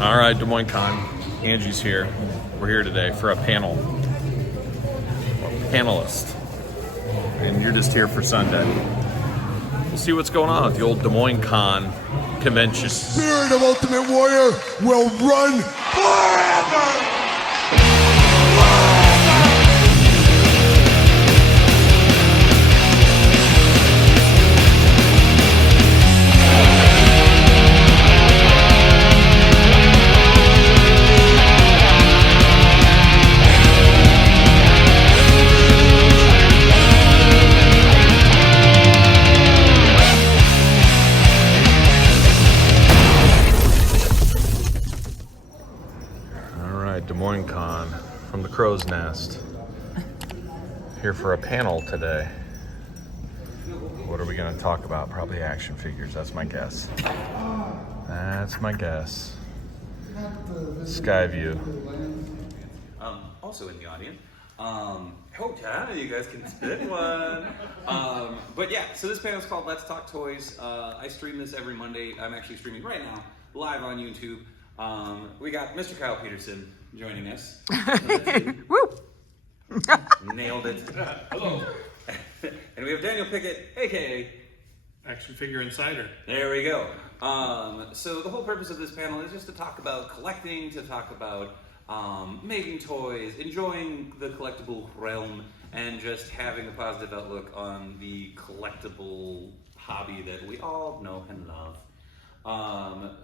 All right, Des Moines Con. Angie's here. We're here today for a panelist. And you're just here for Sunday. We'll see what's going on at the old Des Moines Con convention. Spirit of Ultimate Warrior will run forever! Des Moines Con from the Crow's Nest. Here for a panel today. What are we going to talk about? Probably action figures. That's my guess. That's my guess. Skyview. Also in the audience. Hope you guys can spit one. But yeah, so this panel is called Let's Talk Toys. I stream this every Monday. I'm actually streaming right now, live on YouTube. We got Mr. Kyle Peterson joining us. Woo! Nailed it. Hello. And we have Daniel Pickett, aka Action Figure Insider. There we go. So the whole purpose of this panel is just to talk about collecting, to talk about making toys, enjoying the collectible realm, and just having a positive outlook on the collectible hobby that we all know and love.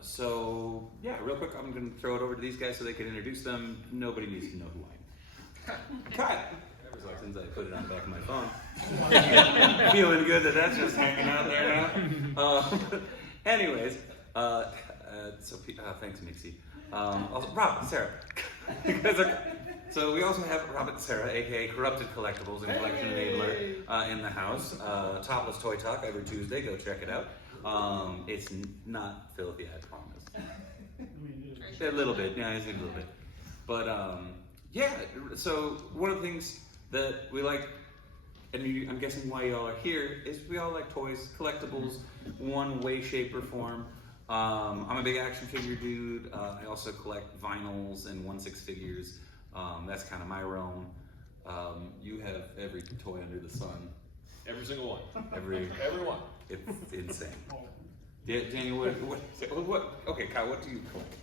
So yeah, real quick, I'm going to throw it over to these guys so they can introduce them. Nobody needs to know who I am. Kyle. Ever so since I put it on the back of my phone. Feeling good that that's just hanging out there now. Anyways, thanks, Mixie. Also, Rob and Sarah. So we also have Rob and Sarah, aka Corrupted Collectibles and Collection Enabler, in the house. Topless Toy Talk every Tuesday. Go check it out. It's not filthy, I promise. A little bit, yeah, it's a little bit. But yeah, so one of the things that we like, and I'm guessing why y'all are here, is we all like toys, collectibles, one way, shape, or form. I'm a big action figure dude. I also collect vinyls and 1/6 figures. That's kind of my realm. You have every toy under the sun. Every single one. Every one. It's insane. Daniel, what? Okay, Kyle, what do you collect?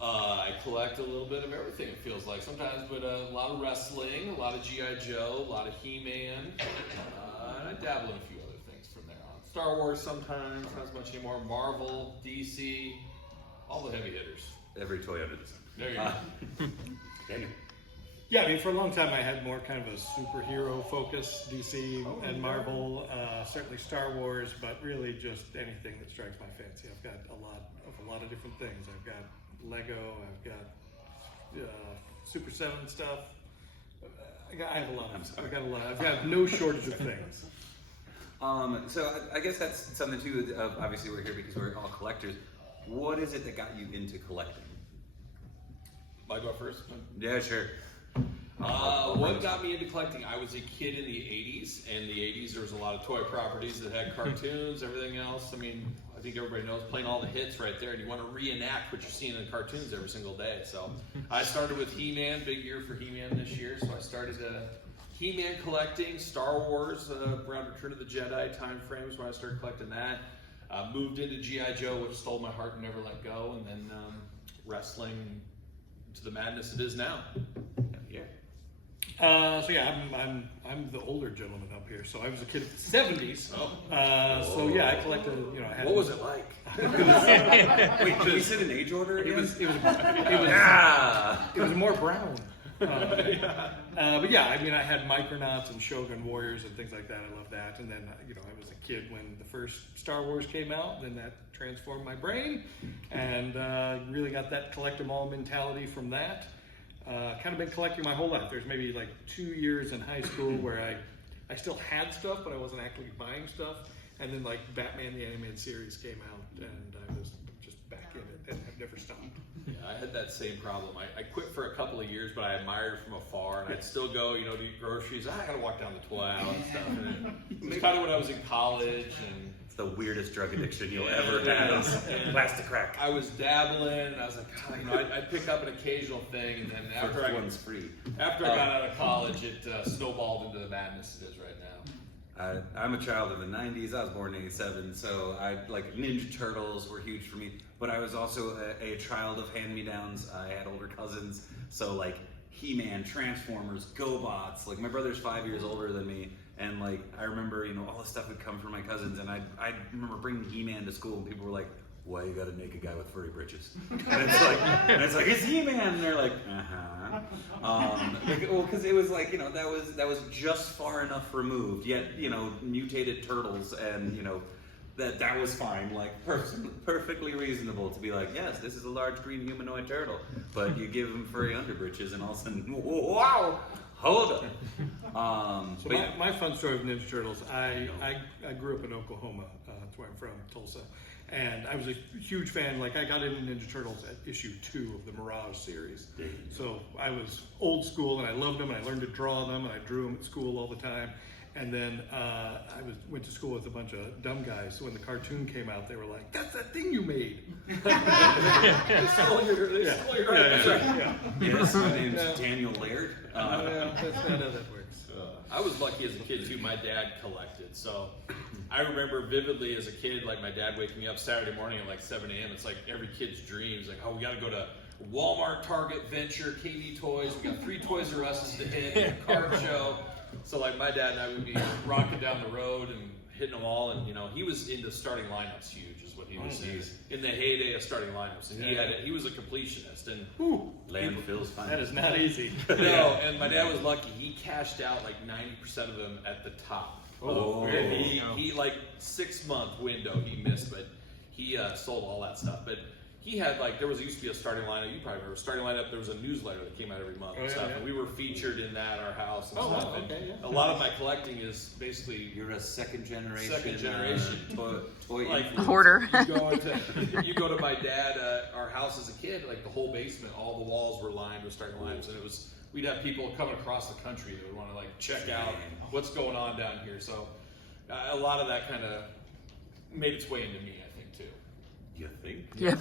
I collect a little bit of everything, it feels like sometimes, but a lot of wrestling, a lot of G.I. Joe, a lot of He-Man, and I dabble in a few other things from there on. Star Wars sometimes, not as much anymore. Marvel, DC, all the heavy hitters. Every toy under the sun. There you go. Daniel. Yeah, I mean, for a long time I had more kind of a superhero focus, DC and Marvel, certainly Star Wars, but really just anything that strikes my fancy. I've got a lot of different things. I've got Lego, I've got Super 7 stuff. I have a lot. I've got no shortage of things. So I guess that's something too. Obviously, we're here because we're all collectors. What is it that got you into collecting? I go first? Yeah, sure. What got me into collecting? I was a kid in the 80s, and the 80s there was a lot of toy properties that had cartoons, everything else. I mean, I think everybody knows playing all the hits right there, and you want to reenact what you're seeing in the cartoons every single day. So I started with He-Man, big year for He-Man this year, so I started He-Man collecting, Star Wars, around Return of the Jedi time frames when I started collecting that. Moved into G.I. Joe, which stole my heart and never let go, and then wrestling to the madness it is now. Yeah. So yeah, I'm the older gentleman up here. So I was a kid of the 70s. So yeah, I collected. I had. What was it like? Wait, did we sit in age order again? It was more brown. But yeah, I mean, I had Micronauts and Shogun Warriors and things like that. I love that. And then I was a kid when the first Star Wars came out. Then that transformed my brain, and really got that collect 'em all mentality from that. Kind of been collecting my whole life. There's maybe like 2 years in high school where I still had stuff, but I wasn't actually buying stuff. And then like Batman the Animated Series came out, and I was just back in it, and I've never stopped. Yeah, I had that same problem. I quit for a couple of years, but I admired it from afar, and I'd still go, to eat groceries. I gotta walk down the toll aisle and stuff. And it's kind of when I was in college, and It's the weirdest drug addiction you'll ever have. Plastic crack. I was dabbling, and I was like, God, you know, I'd pick up an occasional thing, and then after One's free. After I got out of college, it snowballed into the madness it is right now. I'm a child of the 90s. I was born in 87, so Ninja Turtles were huge for me. But I was also a child of hand-me-downs. I had older cousins, so like He-Man, Transformers, GoBots. Like my brother's 5 years older than me, and like I remember, you know, all this stuff would come from my cousins, and I remember bringing He-Man to school, and people were like, "Why you got a naked guy with furry britches?" And it's like it's He-Man, and they're like, well, because it was like, you know, that was just far enough removed, yet, you know, mutated turtles, and you know, that was fine, like perfectly reasonable to be like, yes, this is a large green humanoid turtle, but you give him furry underbritches, and all of a sudden, wow, hold up. So my fun story with Ninja Turtles, I grew up in Oklahoma, that's where I'm from, Tulsa, and I was a huge fan. Like I got into Ninja Turtles at issue 2 of the Mirage series. So I was old school, and I loved them, and I learned to draw them, and I drew them at school all the time. And then I went to school with a bunch of dumb guys. So when the cartoon came out, they were like, "That's that thing you made." They stole your idea. Yes, my name's Daniel Laird. That's not how that works. I was lucky as a kid too. My dad collected, so I remember vividly as a kid, like my dad waking me up Saturday morning at like 7 a.m. It's like every kid's dreams. Like, oh, we got to go to Walmart, Target, Venture, KD Toys. We got 3 Toys R Us to hit, a card show. So like my dad and I would be rocking down the road and hitting them all, and you know, he was into starting lineups huge, is what he was in the heyday of starting lineups, and he was a completionist, and Landfill's fine. That is not easy. no, and my dad was lucky. He cashed out like 90% of them at the top. And he like 6-month window he missed, but he sold all that stuff. But he had like, used to be a starting lineup. You probably remember starting lineup. There was a newsletter that came out every month and stuff, and we were featured in that at our house and stuff. Wow, okay, and a lot of my collecting is basically You're a second generation toy like hoarder. You go to my dad, our house as a kid, like the whole basement, all the walls were lined with starting lineups, and we'd have people coming across the country that would want to like check out what's going on down here. So a lot of that kind of made its way into me, I think, too. You think? Yeah,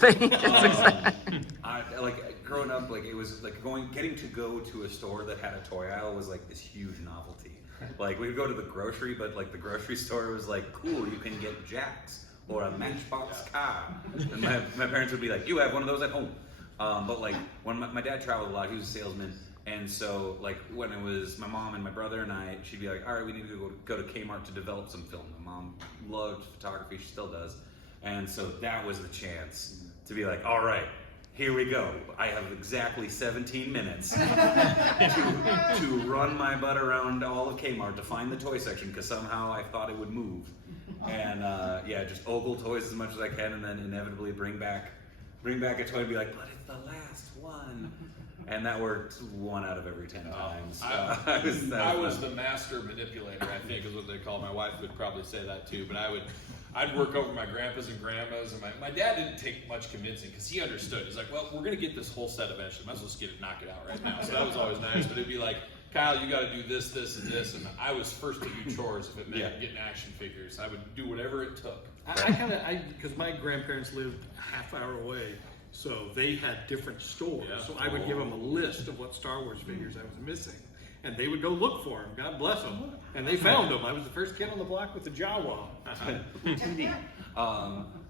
I like growing up, like it was like getting to go to a store that had a toy aisle was like this huge novelty. Like we would go to the grocery, but like the grocery store was like, cool, you can get Jakks or a Matchbox car. And my parents would be like, you have one of those at home. But like when my dad traveled a lot, he was a salesman. And so like when it was my mom and my brother and I, she'd be like, all right, we need to go to Kmart to develop some film. My mom loved photography, she still does. And so that was the chance to be like, all right, here we go. I have exactly 17 minutes to run my butt around all of Kmart to find the toy section, because somehow I thought it would move. And just ogle toys as much as I can, and then inevitably bring back a toy and be like, but it's the last one. And that worked 1 out of every 10 times. I was the master manipulator, I think is what they call it. My wife would probably say that too, but I'd work over my grandpas and grandmas, and my dad didn't take much convincing because he understood. He's like, well, we're going to get this whole set eventually. Might as well just knock it out right now. So that was always nice, but it'd be like, Kyle, you got to do this, this, and this, and I was first to do chores if it meant getting action figures. I would do whatever it took. Because my grandparents lived a half hour away, so they had different stores. Yeah. So I would give them a list of what Star Wars figures I was missing, and they would go look for them. God bless them. And they found them. I was the first kid on the block with the Jawa.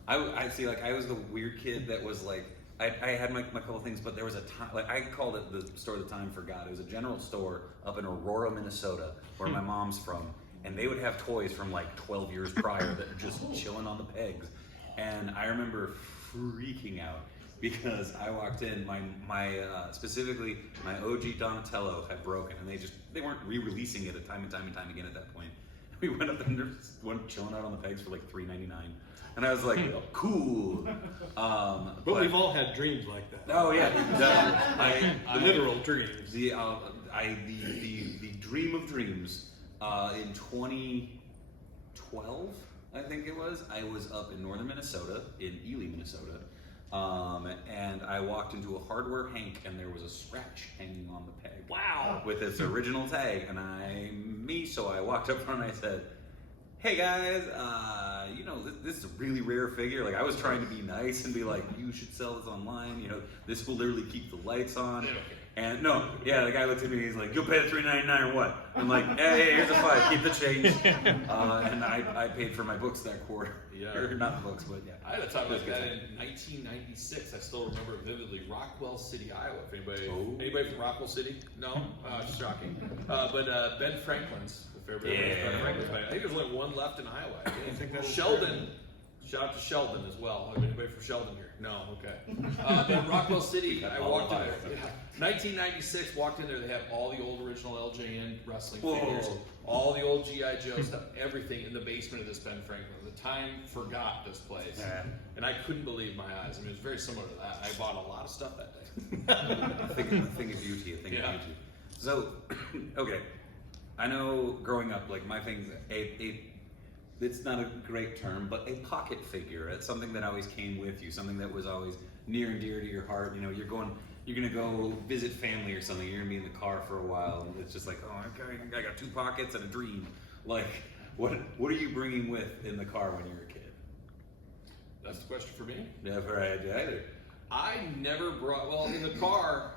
I see. Like I was the weird kid that was like, I had my couple things, but there was a time, like I called it the store the time forgot. It was a general store up in Aurora, Minnesota, where my mom's from, and they would have toys from like 12 years prior that are just chilling on the pegs. And I remember freaking out because I walked in, my specifically my OG Donatello had broken, and they weren't re-releasing it time and time again at that point. We went up and there was one chilling out on the pegs for like $3.99. And I was like, cool. But we've all had dreams like that. Oh yeah, Literal dreams. The dream of dreams. In 2012, I think it was. I was up in northern Minnesota, in Ely, Minnesota, and I walked into a hardware Hank, and there was a scratch hanging on the peg. Wow. With its original tag, and so I walked up front and I said, hey guys, this is a really rare figure. Like, I was trying to be nice and be like, you should sell this online. You know, this will literally keep the lights on. And no, the guy looked at me and he's like, you'll pay the $3.99 or what? I'm like, hey, here's a $5, keep the change. And I paid for my books that quarter. Yeah. Or not the books, but yeah. I had a time like that in 1996. I still remember vividly. Rockwell City, Iowa. If anybody from Rockwell City? No, shocking. But Ben Franklin's. If everybody knows Ben Franklin's. I think there's only one left in Iowa. I think Sheldon. Shout out to Sheldon as well. Anybody from Sheldon here? No, okay. But Rockwell City, I walked in there. 1996, walked in there. They had all the old original LJN wrestling figures, all the old GI Joe stuff, everything in the basement of this Ben Franklin. The time forgot this place, and I couldn't believe my eyes. I mean, it was very similar to that. I bought a lot of stuff that day. A thing of beauty, a thing of beauty. So, okay, I know growing up, like my thing's it's not a great term, but a pocket figure. It's something that always came with you, something that was always near and dear to your heart. You know, you're gonna go visit family or something. You're gonna be in the car for a while, and it's just like, oh, I got 2 pockets and a dream. Like, what are you bringing with in the car when you're a kid? That's the question for me. Never had either. I never brought, well, in the car,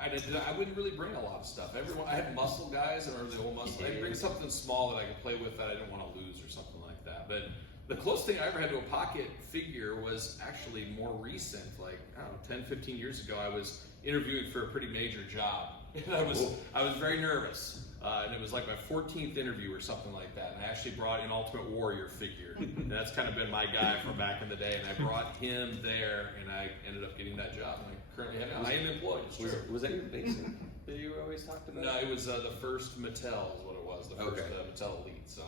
I wouldn't really bring a lot of stuff. I had muscle guys, or the old muscle. I'd bring something small that I could play with that I didn't want to lose or something like that. But the closest thing I ever had to a pocket figure was actually more recent. Like, I don't know, 10, 15 years ago, I was interviewing for a pretty major job. And I was very nervous. And it was like my 14th interview or something like that. And I actually brought an Ultimate Warrior figure. And that's kind of been my guy from back in the day. And I brought him there, and I ended up getting that job. And I am employed. It's true. Was that your basic that you always talked about? No, it was the first Mattel is what it was. The first Mattel Elite. So,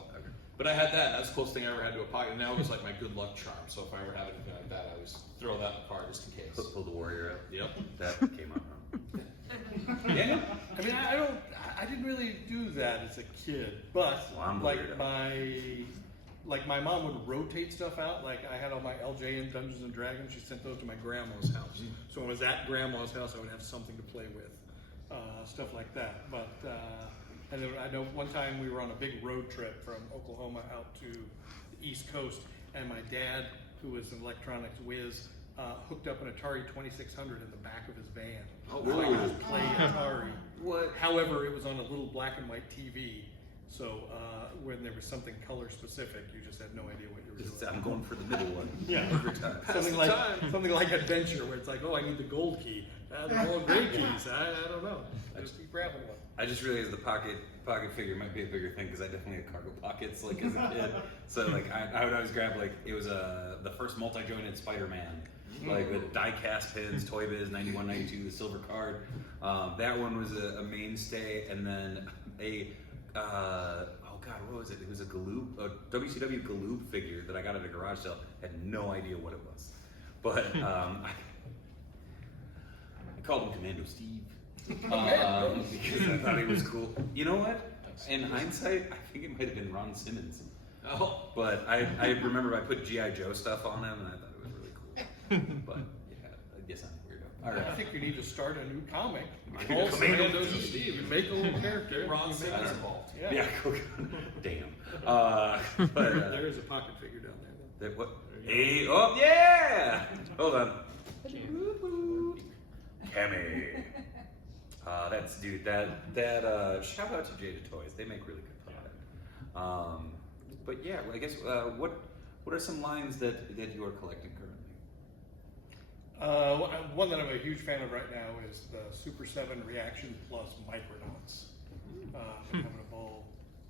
but I had that. That's the closest thing I ever had to a pocket. And now it was like my good luck charm. So if I ever have anything like that, I always throw that in the car just in case. Pull the Warrior up. Yep. That came out wrong. Yeah. I mean, I didn't really do that as a kid, but my mom would rotate stuff out. Like, I had all my LJN Dungeons and Dragons. She sent those to my grandma's house. So when I was at grandma's house, I would have something to play with, stuff like that. But and then I know one time we were on a big road trip from Oklahoma out to the East Coast, and my dad, who was an electronics whiz, hooked up an Atari 2600 in the back of his van. Oh, so I wow. could just play Atari. What? However, it was on a little black and white TV, so when there was something color specific, you just had no idea what you were doing. I'm going for the middle one. Yeah. Every time. something like Adventure, where it's like, oh, I need the gold key. They're all gray keys. I don't know. I just keep grabbing one. I just realized the pocket figure might be a bigger thing because I definitely had cargo pockets like as a kid. So like I would always grab, like, it was the first multi-jointed Spider-Man, like with die-cast pins, Toy Biz 91, 92, the silver card. That one was a mainstay, and then what was it? It was a WCW Galoob figure that I got at a garage sale. Had no idea what it was, but I called him Commando Steve. Because I thought he was cool. You know what? In hindsight, I think it might have been Ron Simmons. Oh. But I remember I put G.I. Joe stuff on him, and I thought it was really cool. But yeah, I guess I'm a weirdo. All right. I think you need to start a new comic. Commando Commandos Steve. and Steve. You make a little character. Ron you make Simmons it. involved. Yeah. Damn. But There is a pocket figure down there. what? Hey, oh yeah! Hold on. Cammy. That's shout out to Jada Toys. They make really good product. But yeah, I guess what are some lines that you are collecting currently? One that I'm a huge fan of right now is the Super 7 Reaction Plus Micronauts. I'm having a ball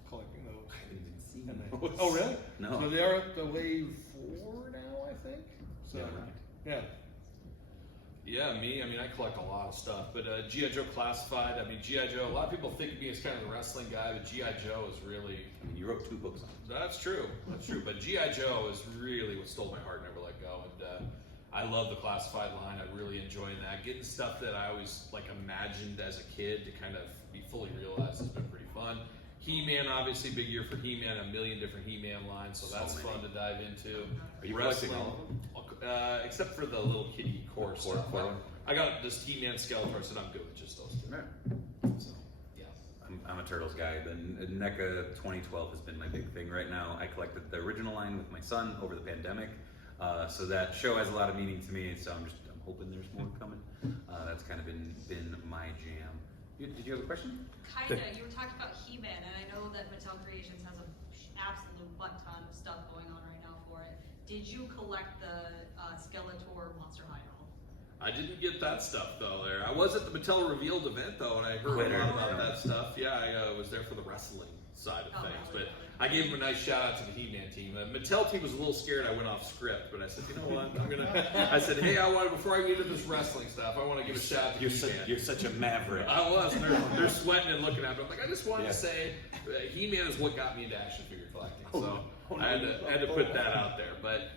collecting those. I haven't even seen And those. oh, really? No. So they are up to wave 4 now, I think. So, Yeah, right. yeah. Yeah, me, I mean, I collect a lot of stuff, but G.I. Joe Classified, I mean, G.I. Joe, a lot of people think of me as kind of the wrestling guy, but G.I. Joe is really... I mean, you wrote 2 books on it. That's true, but G.I. Joe is really what stole my heart, never let go, and I love the Classified line, I'm really enjoying that. Getting stuff that I always, like, imagined as a kid to kind of be fully realized has been pretty fun. He-Man, obviously, big year for He-Man, a million different He-Man lines, so that's fun to dive into. Are you collecting all of them? Except for the little kiddie core stuff. core. I got this He-Man scalpers, and I'm good with just those two. Yeah. So, yeah. I'm a Turtles guy. The NECA 2012 has been my big thing right now. I collected the original line with my son over the pandemic, so that show has a lot of meaning to me. So I'm hoping there's more coming. That's kind of been my jam. Did you have a question? Kinda. You were talking about He-Man, and I know that Mattel Creations has an absolute butt ton of stuff going on right now for it. Did you collect the Skeletor Monster High at all? I didn't get that stuff though. There, I was at the Mattel Revealed event though, and I heard a lot about that stuff. Yeah, I was there for the wrestling side of things, but I gave him a nice shout out to the He-Man team. The Mattel team was a little scared I went off script, but I said, you know what, I said, hey, before I get into this wrestling stuff, I want to give a shout out to He-Man. You're such a maverick. I was. And they're sweating and looking at me. I'm like, I just wanted to say, He-Man is what got me into action figure collecting. So I had to put that out there. But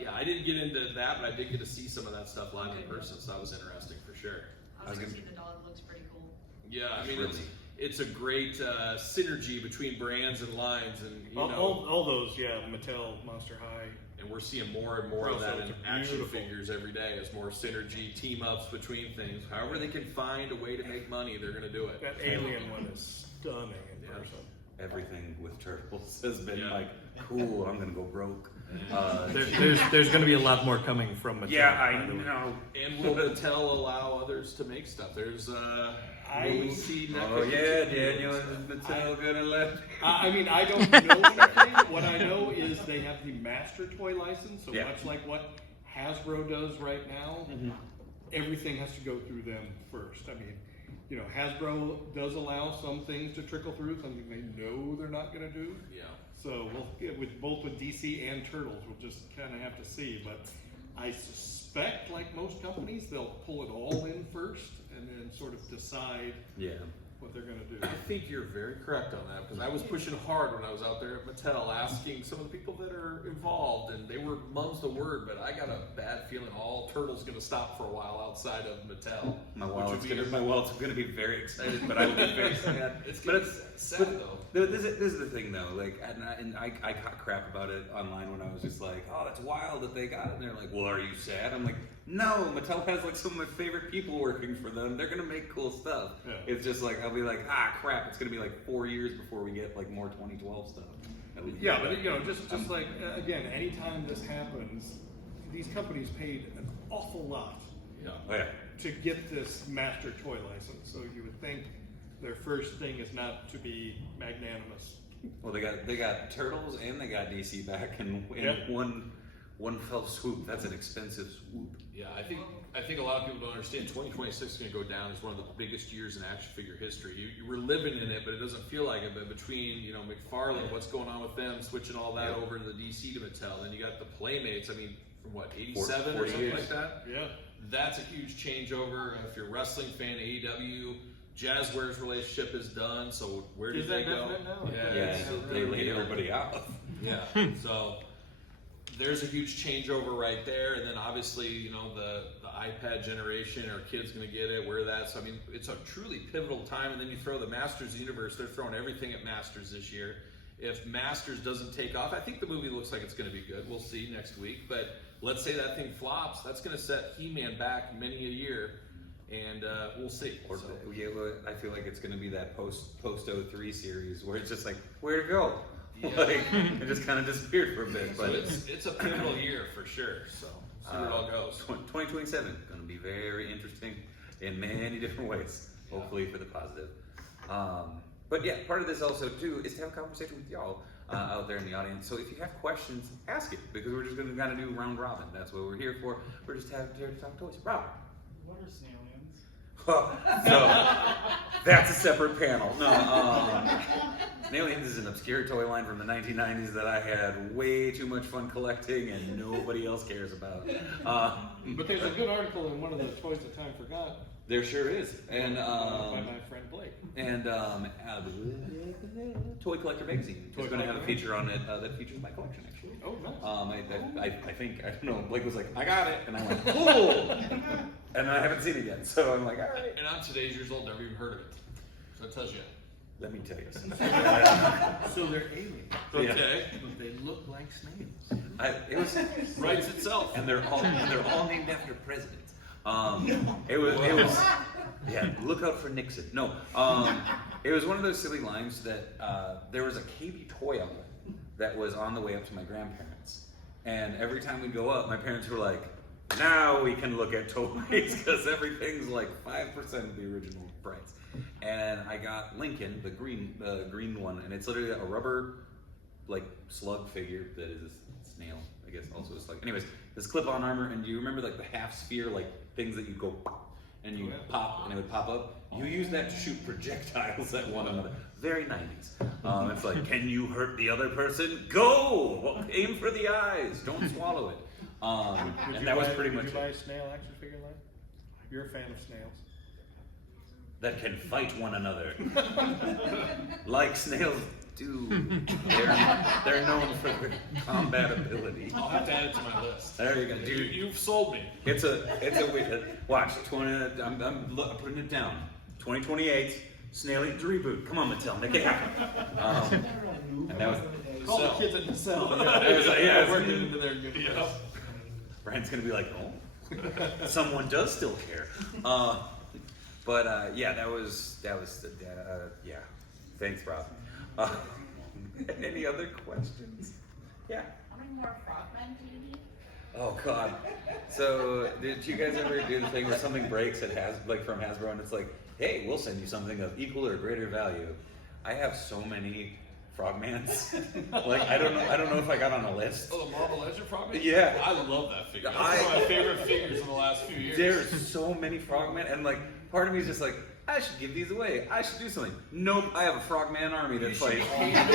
yeah, I didn't get into that, but I did get to see some of that stuff live in person, so that was interesting for sure. I was gonna see the dog. Looks pretty cool. Yeah, I mean, it's a great synergy between brands and lines, and you know, all those, Mattel, Monster High, and we're seeing more and more of that in action figures every day as more synergy, team ups between things. However they can find a way to make money, they're going to do it. That Alien one is stunning in person. Everything with Turtles has been like, cool, I'm going to go broke. There's going to be a lot more coming from Mattel. Yeah, I know. And will Mattel allow others to make stuff? There's we see Oh yeah, Daniel, is Mattel gonna let? I mean, I don't know anything. What I know is they have the master toy license, so much like what Hasbro does right now, everything has to go through them first. I mean, you know, Hasbro does allow some things to trickle through, something they know they're not going to do. Yeah. So both with DC and Turtles, we'll just kind of have to see. But I suspect, like most companies, they'll pull it all in first and then sort of decide what they're going to do. I think you're very correct on that, because I was pushing hard when I was out there at Mattel asking some of the people that are involved, and they were mum's the word, but I got a bad feeling all Turtles going to stop for a while outside of Mattel. My wallet's going to be very excited, but I will be very sad. It's sad though. This is the thing though, like, and I caught crap about it online when I was just like, oh, that's wild that they got it. And they're like, well, are you sad? I'm like, no, Mattel has like some of my favorite people working for them. They're gonna make cool stuff. Yeah. It's just like, I'll be like, crap, it's gonna be like 4 years before we get like more 2012 stuff. Yeah, but you know, just like, again, anytime this happens, these companies paid an awful lot to get this master toy license. So you would think their first thing is not to be magnanimous. Well, they got Turtles and they got DC back in one fell swoop. That's an expensive swoop. Yeah, I think a lot of people don't understand 2026 is going to go down as one of the biggest years in action figure history. You were living in it, but it doesn't feel like it. But between, you know, McFarlane, what's going on with them, switching all that over to the DC to Mattel, then you got the Playmates. I mean, from what, 87 or something like that? Yeah. That's a huge changeover. If you're a wrestling fan, AEW, Jazzware's relationship is done. So where did they go? They laid everybody off. Yeah. So there's a huge changeover right there, and then obviously, you know, the iPad generation, our kids going to get it, where that's, I mean, it's a truly pivotal time, and then you throw the Masters universe, they're throwing everything at Masters this year. If Masters doesn't take off, I think the movie looks like it's going to be good. We'll see next week, but let's say that thing flops, that's going to set He-Man back many a year, and we'll see. I feel like it's going to be that post 03 series where it's just like, where'd it go? Yeah. Like, it just kind of disappeared for a bit. So But it's a pivotal year for sure. So see where it all goes. 2027 going to be very interesting in many different ways. Hopefully for the positive. But yeah, part of this also too is to have a conversation with y'all out there in the audience. So if you have questions, ask it, because we're just going to kind of do round robin. That's what we're here for. We're just here to talk toys. Robert. What are snail ends? So that's a separate panel. No, Aliens is an obscure toy line from the 1990s that I had way too much fun collecting and nobody else cares about. But there's a good article in one of the Toys That Time Forgot. There sure is. And by my friend Blake. And Toy Collector Magazine is going to have a feature on it that features my collection, actually. Oh, nice. I think, I don't know, Blake was like, I got it. And I went, cool! And I haven't seen it yet, so I'm like, all right. And I'm today's years old, never even heard of it. So it tells you. Let me tell you something. So they're aliens. Okay. But they look like snails. It was Writes itself. and they're all named after presidents. It was yeah. Look out for Nixon. No. It was one of those silly lines that there was a KB toy outlet that was on the way up to my grandparents. And every time we'd go up, my parents were like, now we can look at toys because everything's like 5% of the original price. And I got Lincoln, the green one, and it's literally a rubber like slug figure that is a snail, I guess, also a slug. Anyways, this clip-on armor, and do you remember like the half sphere, like things that you go and you pop and it would pop up? You use that to shoot projectiles at one another. Very 90s. It's like, can you hurt the other person? Go! Aim for the eyes. Don't swallow it. And that was pretty much Did you buy a it. snail action figure line? You're a fan of snails. That can fight one another. Like snails do. They're known for their combat ability. I'll have to add it to my list. There you go, dude. You've sold me. It's a watch. I'm putting it down. 2028, Snail Eater reboot. Come on, Mattel, make it happen. And that was Call the kids at the cell. that was like, yeah, Worked it into their good Yep. Brian's gonna be like, oh, someone does still care. But yeah, that was yeah. Thanks, Rob. Any other questions? Yeah. How many more frogmen do you need? Oh God. So did you guys ever do the thing where something breaks at from Hasbro and it's like, hey, we'll send you something of equal or greater value? I have so many Frogmans. Like I don't know if I got on a list. Oh, the Marvel Legend Frogman? Yeah. I love that figure. That's one of my favorite figures in the last few years. There's so many Frogmen, and like part of me is just like, I should give these away. I should do something. Nope, I have a Frogman army that's like painted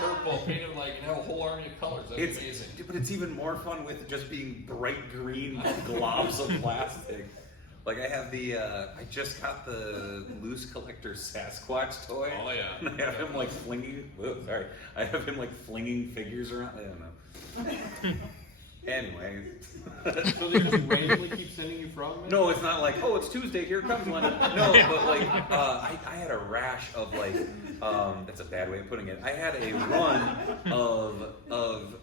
purple, painted like, and have a whole army of colors. That's amazing. But it's even more fun with just being bright green globs of plastic. Like I have I just got the Loose Collector Sasquatch toy. Oh yeah. And I have him like flinging. Whoa, sorry. I have him like flinging figures around. I don't know. Anyway. So they just randomly keep sending you frogmen? No, it's not like, oh, it's Tuesday, here comes one. No, but like, I had a rash of like, that's a bad way of putting it. I had a run of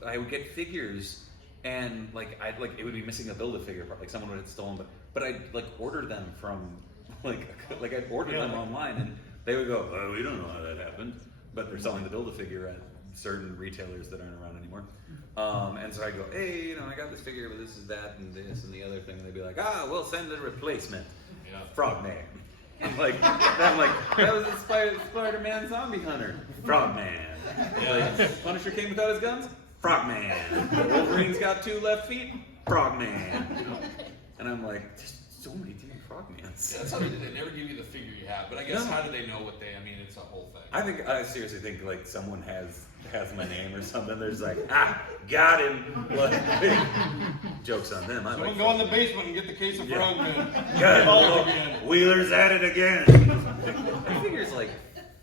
I would get figures and like, it would be missing a Build-A-Figure part, like someone would have stolen, but I'd like order them from, like I'd order them online and they would go, oh, we don't know how that happened, but they're selling the Build-A-Figure at certain retailers that aren't around anymore. And so I go, hey, I got this figure, but this is that and this and the other thing. And they'd be like, we'll send a replacement. Yeah. Frogman. I'm like, that was a Spider-Man Zombie Hunter. Frogman. Like, Punisher came without his guns? Frogman. Wolverine's got 2 left feet? Frogman. And I'm like, there's so many damn Frogmans. Yeah, that's how they did it. They never give you the figure you have. But I guess how do they know what I mean, it's a whole thing. I seriously think like someone has my name or something. There's like, got him. Like, jokes on them. Someone go in the basement and get the case of frogmen. Good. Wheeler's at it again. That figure's like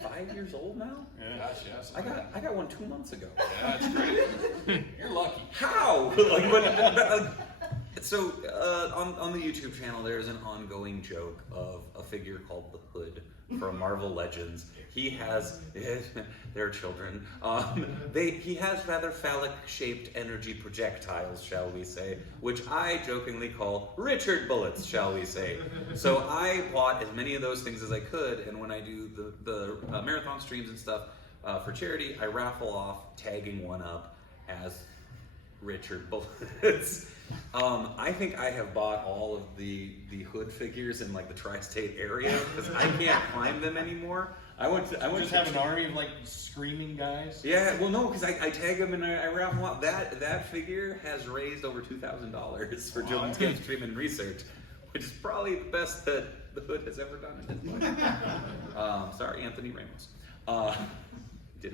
5 years old now. Yeah. Gosh, yes. I got one 2 months ago. Yeah, that's great. You're lucky. How? So on the YouTube channel, there's an ongoing joke of a figure called the Hood from Marvel Legends. He has, they're children. He has rather phallic-shaped energy projectiles, shall we say, which I jokingly call Richard bullets, shall we say. So I bought as many of those things as I could, and when I do the marathon streams and stuff for charity, I raffle off tagging one up as Richard bullets. I think I have bought all of the Hood figures in like the tri-state area because I can't find them anymore. I went to have an army of like screaming guys. Yeah, well no, because I tag them and I raffle out. That figure has raised over $2,000 for Children's Cancer Treatment and Research, which is probably the best that the Hood has ever done in his life. Sorry, Anthony Ramos. A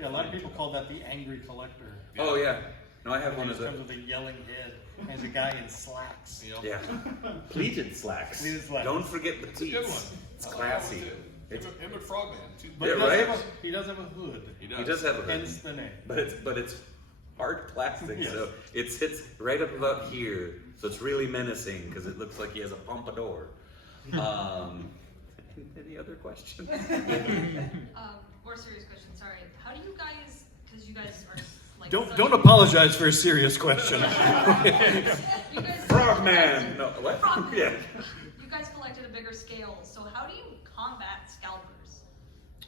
lot of people call that the angry collector. Oh yeah. No, I have one of It the. comes with a yelling head. There's a guy in slacks. You know? Yeah. Pleated slacks. Pleated slacks. Don't forget the It's a good one. pleats. It's I like that classy. one, too. Him and Frogman. But Yeah, he, does right? have he does have a hood. He He does have a hood. Hence the name. But it's hard plastic, Yes. so it sits right up about here. So it's really menacing because it looks like he has a pompadour. Any other questions? More serious question, sorry. How do you guys, because you guys are like... Don't apologize for a serious question. You guys... Frogman! No, what? Frogman. Yeah. You guys collected a bigger scale, so how do you combat scalpers?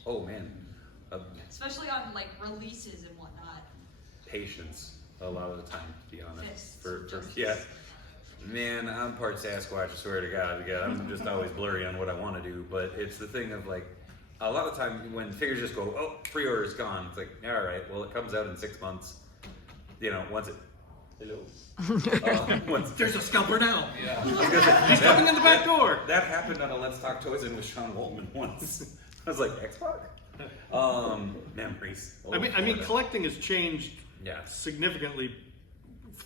Oh man, Especially on like releases and whatnot. patience a lot of the time, to be honest. Fists, For justice. yeah. Man, I'm part Sasquatch, I swear to God. Again, I'm just always blurry on what I want to do, but it's the thing of like, a lot of time when figures just go, oh, pre-order's gone. It's like, all right, well, it comes out in 6 months. You know, once it. Hello. There's a scalper now. Yeah. He's coming in the back door. That happened on a Let's Talk Toys In with Sean Waltman once. I was like, Xbox? Memories. I mean, collecting has changed Yeah. significantly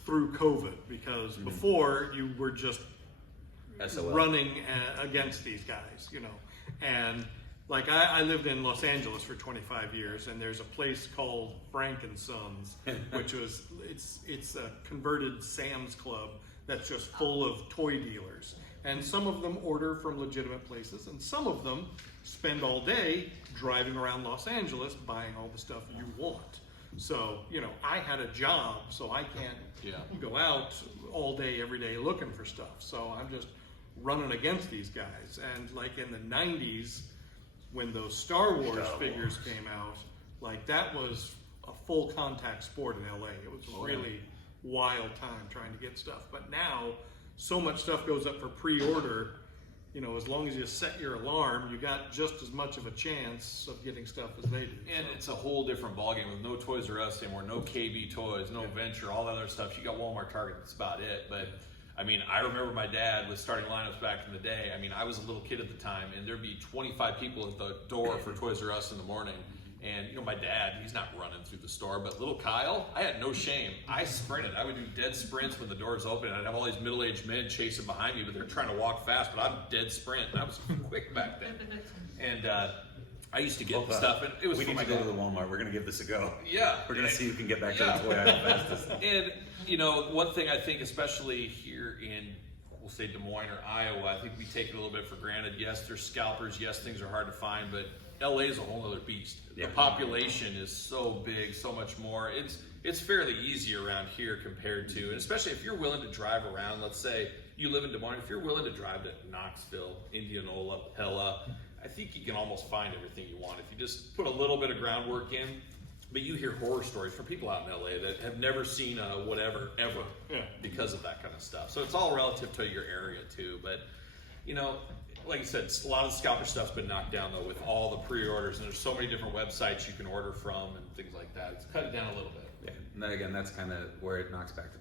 through COVID because before you were just SOL. running against these guys, you know. And like I lived in Los Angeles for 25 years, and there's a place called Frank and Sons, which was it's a converted Sam's Club that's just full of toy dealers. And some of them order from legitimate places, and some of them spend all day driving around Los Angeles buying all the stuff you want. So, you know, I had a job, so I can't go out all day, every day looking for stuff. So I'm just running against these guys. And like in the 90s, when those Star Wars figures came out, like that was a full contact sport in LA. It was a really wild time trying to get stuff. But now, so much stuff goes up for pre-order. You know, as long as you set your alarm, you got just as much of a chance of getting stuff as they do. And it's a whole different ballgame with no Toys R Us anymore, no KB Toys, no Venture, all that other stuff. You got Walmart, Target, that's about it. But I mean, I remember my dad was starting lineups back in the day. I mean, I was a little kid at the time, and there'd be 25 people at the door for Toys R Us in the morning. And, you know, my dad, he's not running through the store, but little Kyle, I had no shame. I sprinted. I would do dead sprints when the doors open, and I'd have all these middle-aged men chasing behind me, but they're trying to walk fast, but I'm dead sprint, and I was quick back then. And I used to get the stuff, and it was We for need my to go to dad. the Walmart. We're going to give this a go. Yeah. We're going to see who can get back to the toy aisle fastest. And, you know, one thing I think, especially here in, we'll say Des Moines or Iowa, I think we take it a little bit for granted. Yes, there's scalpers. Yes, things are hard to find, but LA is a whole other beast. Yeah. The population is so big, so much more. It's fairly easy around here compared to, and especially if you're willing to drive around. Let's say you live in Des Moines. If you're willing to drive to Knoxville, Indianola, Pella, I think you can almost find everything you want if you just put a little bit of groundwork in. But you hear horror stories from people out in LA that have never seen a whatever ever because of that kind of stuff. So it's all relative to your area too. But you know, like I said, a lot of the scalper stuff's been knocked down though with all the pre-orders, and there's so many different websites you can order from and things like that. It's cut it down a little bit. Yeah, and then again, that's kind of where it knocks back to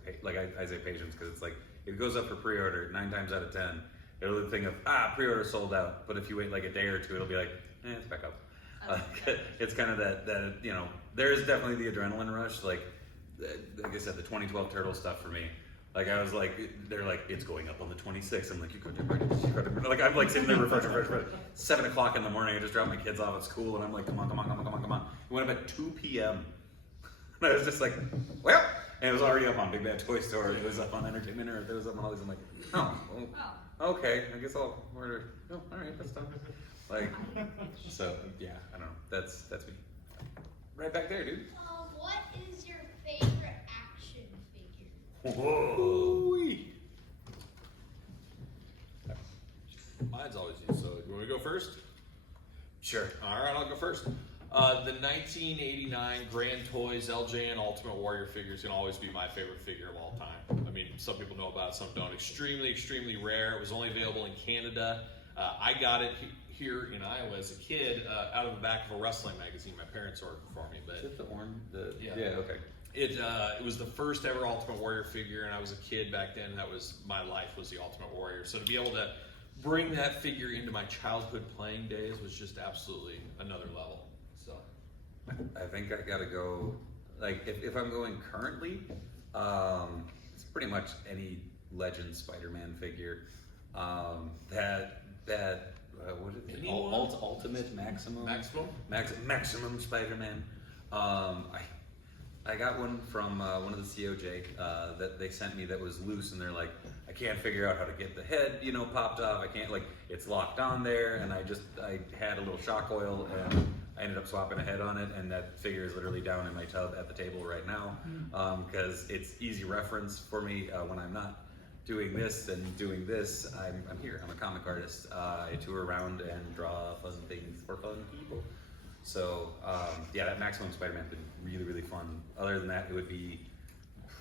I say patience, because it's like if it goes up for pre-order 9 times out of 10, it'll be the thing of pre-order sold out. But if you wait like a day or two, it'll be like it's back up. It's kind of that you know, there is definitely the adrenaline rush. Like I said, the 2012 Turtle stuff for me. Like I was like, they're like, it's going up on the 26th. I'm like, you got to like I'm like sitting there refreshing. 7 o'clock in the morning. I just dropped my kids off at school, and I'm like, come on. It went up at 2 p.m. And I was just like, well, and it was already up on Big Bad Toy Store. It was up on Entertainment Earth. It was up on all these. I'm like, okay. I guess I'll order. Oh, all right, that's done. Like, so yeah, I don't know. That's me. Right back there, dude. What is your favorite action figure? Whoa. Mine's always you. So you want me to go first? Sure. All right, I'll go first. The 1989 Grand Toys LJN Ultimate Warrior figure is going to always be my favorite figure of all time. I mean, some people know about it, some don't. Extremely, extremely rare. It was only available in Canada. I got it here in Iowa as a kid out of the back of a wrestling magazine. My parents ordered it for me. But Is it the orange? Yeah. Okay. It was the first ever Ultimate Warrior figure, and I was a kid back then, and that was my life, was the Ultimate Warrior. So to be able to bring that figure into my childhood playing days was just absolutely another level. So I think I gotta go, like, if I'm going currently, it's pretty much any Legend Spider-Man figure. What is it? Ultimate Maximum? Maximum Spider-Man. I got one from one of the COJ that they sent me that was loose, and they're like, I can't figure out how to get the head, popped off. I can't, like, it's locked on there, and I had a little shock oil, and I ended up swapping a head on it, and that figure is literally down in my tub at the table right now, because it's easy reference for me when I'm not doing this and doing this. I'm here. I'm a comic artist. I tour around and draw fun things for fun people. So yeah, that Maximum Spider-Man's been really, really fun. Other than that, it would be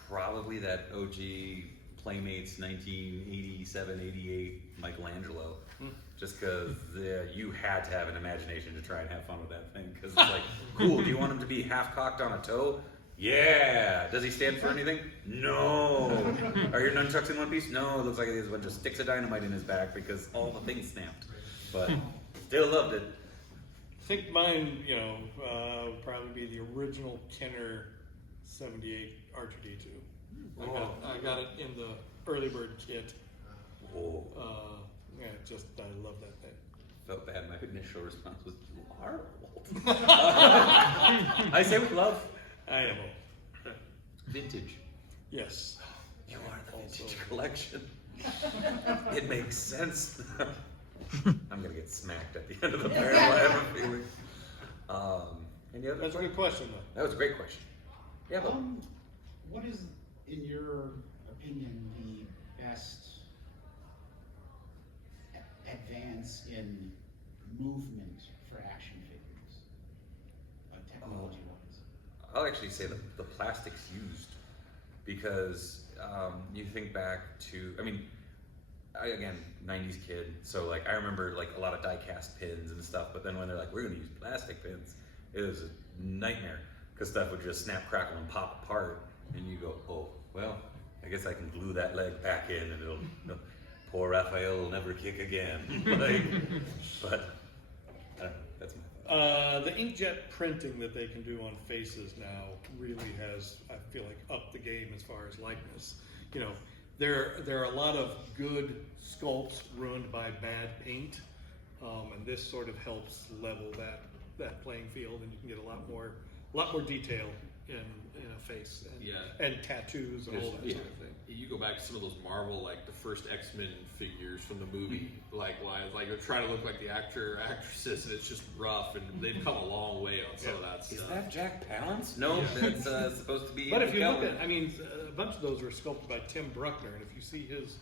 probably that OG Playmates 1987, 88 Michelangelo. Just because you had to have an imagination to try and have fun with that thing. Because it's like, cool, do you want him to be half cocked on a toe? Yeah. Does he stand for anything? No. Are your nunchucks in one piece? No. It looks like he has a bunch of sticks of dynamite in his back because all the things snapped. But still loved it. I think mine, would probably be the original Kenner 78 R2D2. I got it in the early bird kit. Oh. Yeah, I love that thing. Felt bad. My initial response was, "You are old." I say with love. I am old. Vintage. Yes. You are the vintage collection. It makes sense. I'm gonna get smacked at the end of the barrel. I have a feeling. Any other? That's a good question, though. That was a great question. Yeah, but what is, in your opinion, the best advance in movement for action figures, technology-wise? I'll actually say the plastics used, because you think back to, again, 90s kid, so like I remember like a lot of die-cast pins and stuff, but then when they're like, we're gonna use plastic pins, it was a nightmare, because stuff would just snap, crackle, and pop apart, and you go, oh, well, I guess I can glue that leg back in, and it'll poor Raphael will never kick again. But I don't know, that's my thought. The inkjet printing that they can do on faces now really has, I feel like, upped the game as far as likeness. There are a lot of good sculpts ruined by bad paint, and this sort of helps level that playing field, and you can get a lot more detail in a face, and tattoos and all that sort of thing. You go back to some of those Marvel, like the first X-Men figures from the movie, like they're trying to look like the actor or actresses, and it's just rough, and they've come a long way on some of that stuff. Is that Jack Palance? No, that's supposed to be. But if you look at, a bunch of those were sculpted by Tim Bruckner, and if you see his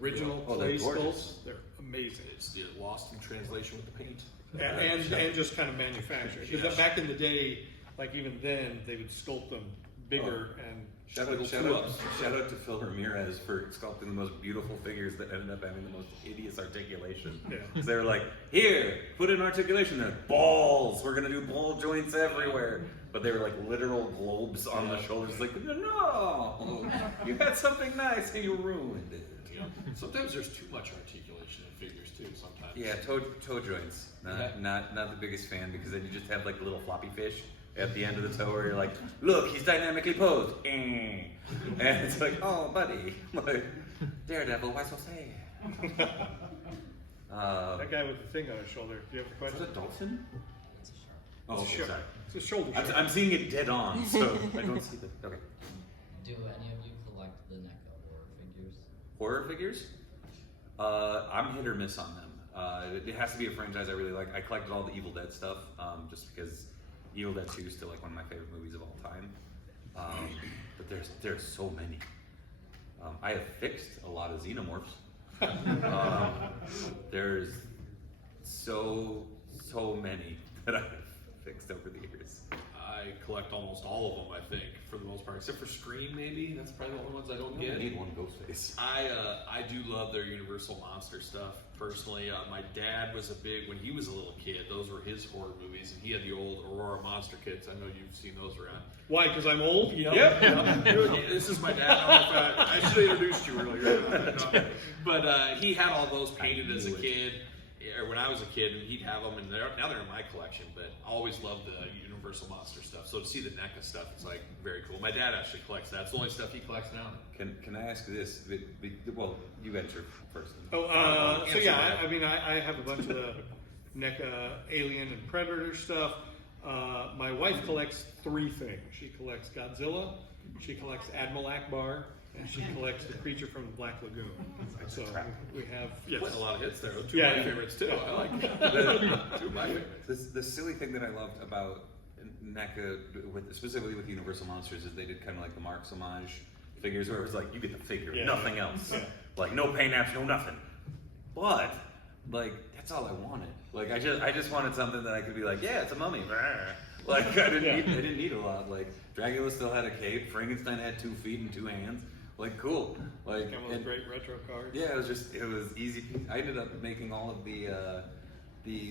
original clay sculpts, they're amazing. It's lost in translation with the paint. And just kind of manufactured. Because back in the day, like even then, they would sculpt them bigger and Shout out to Phil Ramirez for sculpting the most beautiful figures that ended up having the most hideous articulation. Yeah. Because they were like, here, put in articulation there. Balls! We're gonna do ball joints everywhere. But they were like literal globes on the shoulders. Like, no! You had something nice and you ruined it. Yeah. Sometimes there's too much articulation in figures too, sometimes. Yeah, toe joints. Not the biggest fan, because then you just have like the little floppy fish at the end of the toe where you're like, look, he's dynamically posed. And it's like, oh, buddy. Like, Daredevil, why so sad? that guy with the thing on his shoulder. Do you have a question? Is that a dolphin? Oh, okay, sorry. It's a shoulder shark. I'm seeing it dead on, so I don't see the. Okay. Do any of you collect the NECA horror figures? Horror figures? I'm hit or miss on them. It has to be a franchise I really like. I collected all the Evil Dead stuff, just because Evil Dead 2 is still like one of my favorite movies of all time. But there's so many. I have fixed a lot of xenomorphs. There's so many that I've fixed over the years. I collect almost all of them, I think, for the most part, except for Scream. Maybe that's probably the only ones I don't get. I need one Ghostface. I do love their Universal Monster stuff. Personally, my dad was when he was a little kid, those were his horror movies, and he had the old Aurora Monster kits. I know you've seen those around. Why? Because I'm old? Yep. This is my dad. I should have introduced you earlier. But he had all those painted as a kid, or when I was a kid, and he'd have them, and now they're in my collection. But I always loved the Universal Monster stuff. So to see the NECA stuff, it's like very cool. My dad actually collects that. It's the only stuff he collects now. Can I ask this? Well, you answer first. So yeah, I have a bunch of the NECA Alien and Predator stuff. My wife collects 3 things. She collects Godzilla, she collects Admiral Akbar, and she collects the creature from the Black Lagoon. So we have a lot of hits there. 2 of my favorites too. I like it. 2 of my favorites. The silly thing that I loved about NECA, specifically with Universal Monsters, is they did kind of like the Marx homage figures, where it was like, you get the figure, nothing else. Yeah. Like no paint apps, no nothing. But like that's all I wanted. Like I just wanted something that I could be like, yeah, it's a mummy. Like I didn't need a lot. Like Dracula still had a cape. Frankenstein had 2 feet and 2 hands. Like cool. Like Come with great retro cards. yeah, it was easy. I ended up making all of the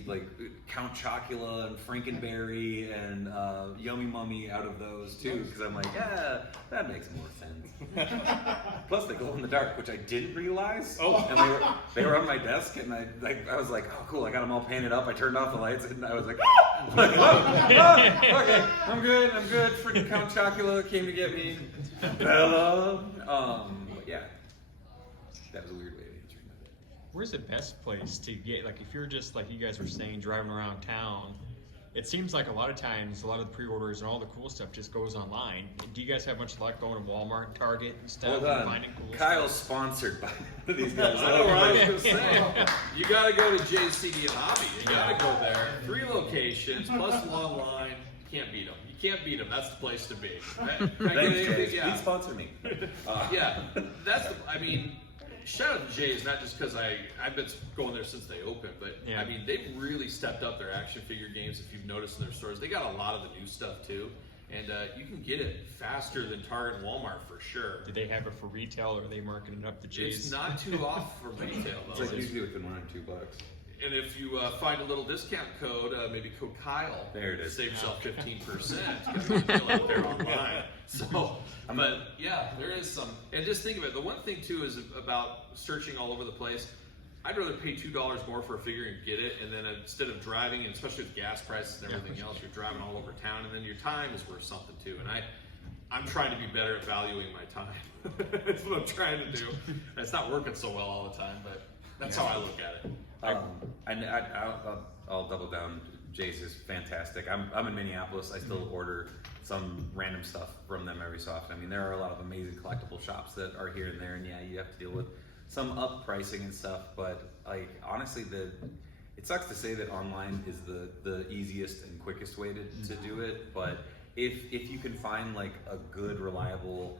like Count Chocula and Frankenberry and Yummy Mummy out of those too, because I'm like, yeah, that makes more sense. Plus they glow in the dark, which I didn't realize. Oh. And they were on my desk, and I was like, oh cool, I got them all painted up. I turned off the lights, and I was like, like, okay, I'm good. Freaking Count Chocula came to get me. Bella. Yeah, that was a weird way of answering that. Where's the best place to get, like, if you're just, like you guys were saying, driving around town, it seems like a lot of times, a lot of the pre-orders and all the cool stuff just goes online. Do you guys have much luck going to Walmart and Target and stuff and finding cool Kyle's stuff? sponsored by these guys. I know what I was gonna say. You gotta go to Jay's CD and Hobby. You gotta go there. 3 locations plus long line. You can't beat them. You can't beat them. That's the place to be. Thanks, Jay. Please sponsor me. Yeah, I mean, shout out to Jay's, not just because I've been going there since they opened, but Yeah. I mean, they've really stepped up their action figure games. If you've noticed in their stores, they got a lot of the new stuff too, and you can get it faster than Target and Walmart for sure. Do they have it for retail, or are they marking it up to Jay's? It's not too off for retail It's though. like usually within around $2. And if you find a little discount code, maybe code Kyle, There it is. save yourself 15%. It's got a deal out there online. So, but yeah, there is some. And just think of it. The one thing too is about searching all over the place. I'd rather pay $2 more for a figure and get it, and then instead of driving, and especially with gas prices and everything else, you're driving all over town, and then your time is worth something too. And I'm trying to be better at valuing my time. That's what I'm trying to do. And it's not working so well all the time, but that's how I look at it. I'll double down. Jay's is fantastic. I'm in Minneapolis. I still order some random stuff from them every so often. I mean, there are a lot of amazing collectible shops that are here and there, and yeah, you have to deal with some up pricing and stuff. But like honestly, it sucks to say that online is the easiest and quickest way to do it. But if you can find like a good, reliable,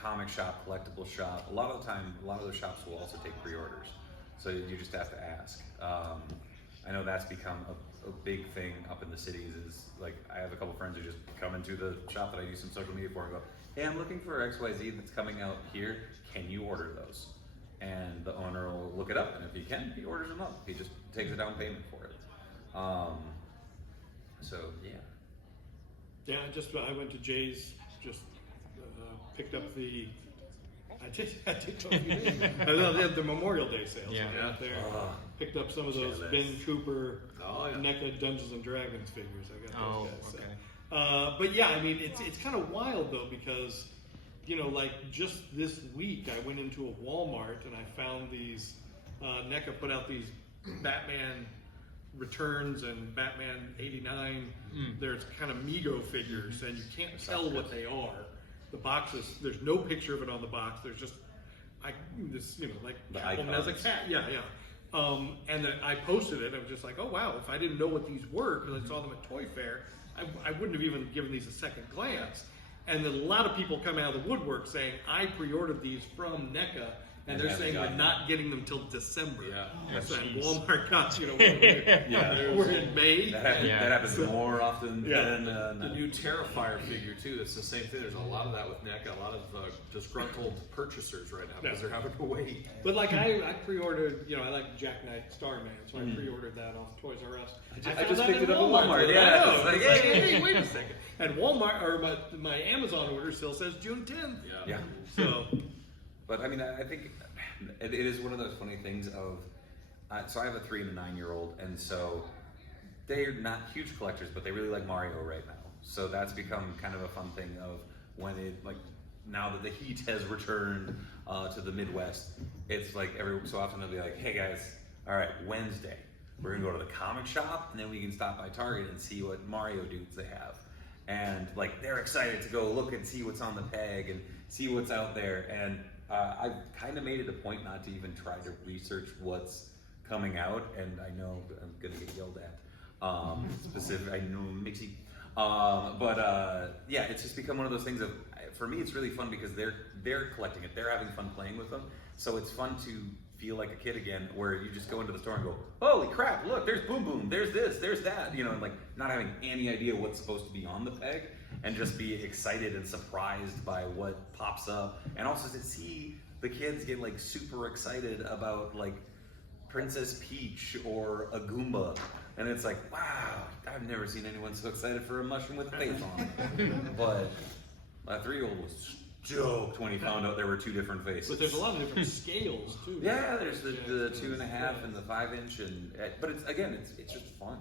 comic shop, collectible shop, a lot of the time, a lot of those shops will also take pre-orders. So you just have to ask. I know that's become a big thing up in the cities. Is like I have a couple friends who just come into the shop that I do some social media for and go, "Hey, I'm looking for XYZ that's coming out here. Can you order those?" And the owner will look it up, and if he can, he orders them up. He just takes a down payment for it. So yeah. Yeah, I went to Jay's, just picked up the. I did tell you. They had the Memorial Day sales. Yeah. I went out there. Picked up some of those Ben Cooper NECA Dungeons and Dragons figures. I got those guys. Okay. So. But yeah, I mean, it's kind of wild though, because like just this week I went into a Walmart and I found these NECA put out these Batman Returns and Batman '89. There's kind of Mego figures, and you can't tell what they are. The boxes, there's no picture of it on the box. There's just like Catwoman as a cat. Yeah. And then I posted it. I was just like, oh wow, if I didn't know what these were because I saw them at Toy Fair, I wouldn't have even given these a second glance. And then a lot of people come out of the woodwork saying, I pre-ordered these from NECA, and they're saying we're not getting them till December. Yeah. So and Walmart got, we're in May. That happens more often than the new Terrifier figure too. That's the same thing. There's a lot of that with NECA. A lot of disgruntled purchasers right now because they're having to wait. But like I pre-ordered, I like Jack Knight Starman, so I pre-ordered that off Toys R Us. I just picked it up at Walmart. Yeah, it's like, hey, wait a second. And Walmart or my Amazon order still says June 10th. Yeah. So. But I mean, I think it is one of those funny things of. So I have a 3 and a 9-year-old, and so they're not huge collectors, but they really like Mario right now. So that's become kind of a fun thing of when now that the heat has returned to the Midwest, it's like every so often they'll be like, hey guys, all right, Wednesday, we're gonna go to the comic shop, and then we can stop by Target and see what Mario dudes they have. And like they're excited to go look and see what's on the peg and see what's out there. And I've kind of made it a point not to even try to research what's coming out, and I know I'm gonna get yelled at. I know Mixie. Yeah, it's just become one of those things of, for me, it's really fun because they're collecting it. They're having fun playing with them. So it's fun to feel like a kid again, where you just go into the store and go, holy crap, look, there's Boom Boom, there's this, there's that, and like not having any idea what's supposed to be on the peg, and just be excited and surprised by what pops up, and also to see the kids get like super excited about like Princess Peach or a Goomba, and it's like, wow, I've never seen anyone so excited for a mushroom with a face on it. But my 3-year-old was stoked when he found out there were 2 different faces. But there's a lot of different scales too. Yeah, there's the 2.5 and the 5-inch, but it's just fun.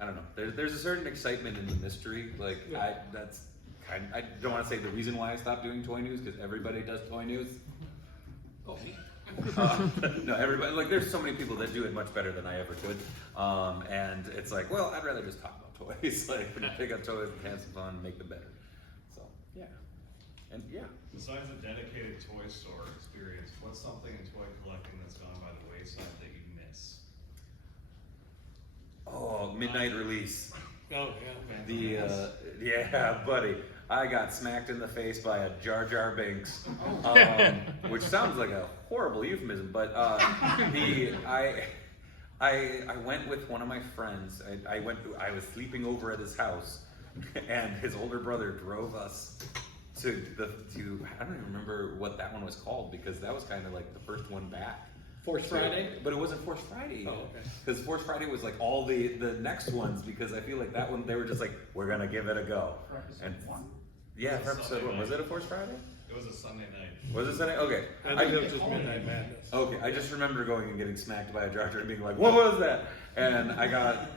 I don't know. There's a certain excitement in the mystery. Like I don't want to say the reason why I stopped doing toy news, because everybody does toy news. Oh, me. No, everybody, like there's so many people that do it much better than I ever could, and it's like, well, I'd rather just talk about toys. Like pick up toys and have some fun, make them better. So yeah, and yeah. Besides a dedicated toy store experience, what's something in toy collecting that's gone by the wayside that you miss? Oh, midnight release. Oh yeah. Yeah, buddy. I got smacked in the face by a Jar Jar Binks, which sounds like a horrible euphemism, but I went with one of my friends. I was sleeping over at his house, and his older brother drove us to I don't even remember what that one was called, because that was kind of like the first one back. Force Friday? But it wasn't Force Friday. Oh, okay. Because Force Friday was like all the next ones, because I feel like that one, they were just like, we're going to give it a go. And yeah, for episode 1. Was it a Force Friday? It was a Sunday night. Was it Sunday? Okay. I think it was just Midnight Madness. Okay, I just remember going and getting smacked by a Jar Jar and being like, what was that? And I got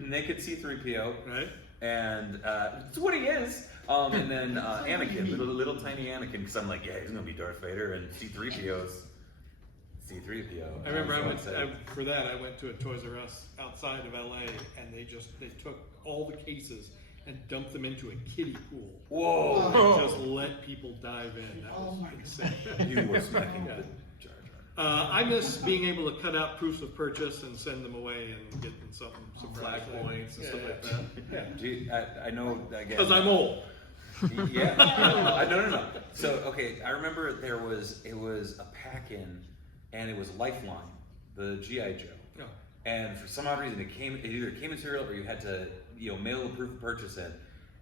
naked C-3PO. Right. And it's what he is. And then Anakin, little tiny Anakin, because I'm like, yeah, he's going to be Darth Vader, and C-3PO's C-3PO. I remember I went to a Toys R Us outside of LA, and they took all the cases and dumped them into a kiddie pool. Whoa! And just let people dive in. That was insane. You were smacking the Jar Jar. I miss being able to cut out proofs of purchase and send them away and get them some flag points and stuff like that. Yeah. Gee, I know again. Because I'm old. Yeah. No. So okay, I remember it was a pack-in, and it was Lifeline, the G.I. Joe. Oh. And for some odd reason, it either came in cereal or you had to mail a proof of purchase in.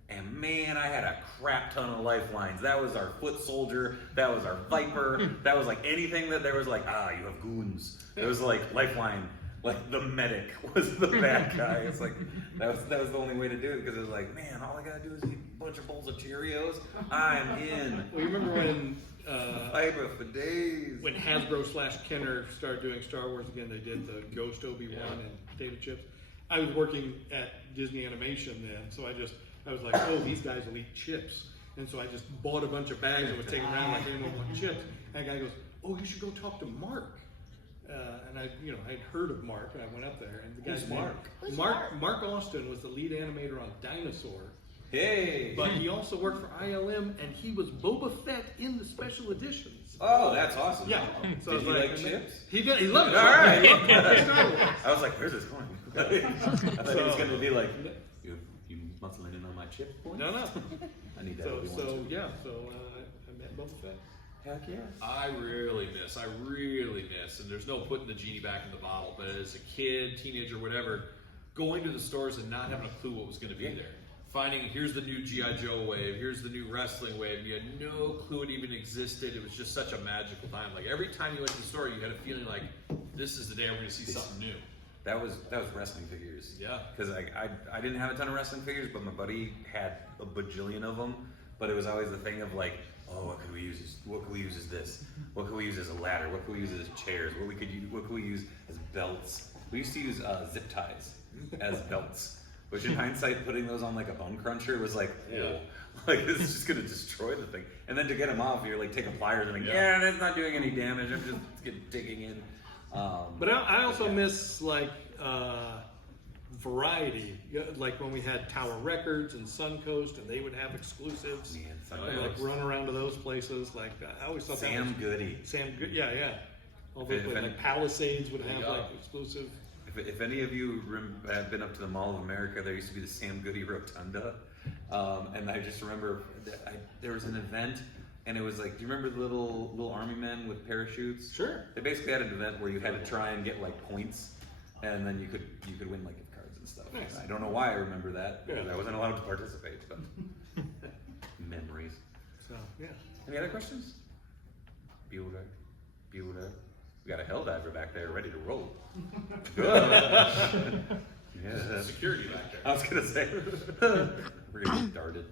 And man, I had a crap ton of Lifelines. That was our foot soldier. That was our Viper. That was like anything that there was like, you have goons. It was like Lifeline. Like the medic was the bad guy. It's like that was the only way to do it, because it was like, man, all I gotta do is eat a bunch of bowls of Cheerios. I'm in. Well, you remember when Fiber for days. When Hasbro/Kenner started doing Star Wars again, they did the Ghost Obi-Wan and potato chips. I was working at Disney Animation then, so I was like, oh, these guys will eat chips. And so I just bought a bunch of bags and was taking around like anyone wanted chips. And the guy goes, oh, you should go talk to Mark. And I'd heard of Mark, and I went up there. And the guy's Mark Austin was the lead animator on Dinosaur. Hey! But he also worked for ILM, and he was Boba Fett in the special editions. Oh, that's awesome. Yeah. So Did he like chips? He did. He loved it. All right. He loved it. I was like, where's this going? I thought he was going to be like, you muscling in on my chips, boy? No. I need that. So I met Boba Fett. Heck yeah. I really miss, and there's no putting the genie back in the bottle, but as a kid, teenager, whatever, going to the stores and not having a clue what was going to be there. Finding, here's the new G.I. Joe wave, here's the new wrestling wave, you had no clue it even existed. It was just such a magical time. Like every time you went to the store, you had a feeling like, this is the day we're going to see something new. That was wrestling figures. Yeah. Because I didn't have a ton of wrestling figures, but my buddy had a bajillion of them. But it was always the thing of like, oh, what could we use as this? What could we use as a ladder? What could we use as chairs? What could we use as belts? We used to use zip ties as belts. Which in hindsight, putting those on like a bone cruncher was like, oh, like it's just gonna destroy the thing. And then to get them off, you're like taking pliers and like, yeah, that's not doing any damage. I'm just digging in. But I also miss like variety, like when we had Tower Records and Suncoast, and they would have exclusives. And like run around to those places. Like I always thought Sam Goody. Yeah. All those places, like Palisades would have like exclusive. If any of you have been up to the Mall of America, there used to be the Sam Goody Rotunda. And I just remember there was an event and it was like, do you remember the little army men with parachutes? Sure. They basically had an event where you had to try and get like points, and then you could win like gift cards and stuff. Nice. I don't know why I remember that because Yeah. I wasn't allowed to participate, but memories. So yeah. Any other questions? Bueller. We got a hell diver back there ready to roll. Good. Yeah. Security back there. I was gonna say we're gonna get darted.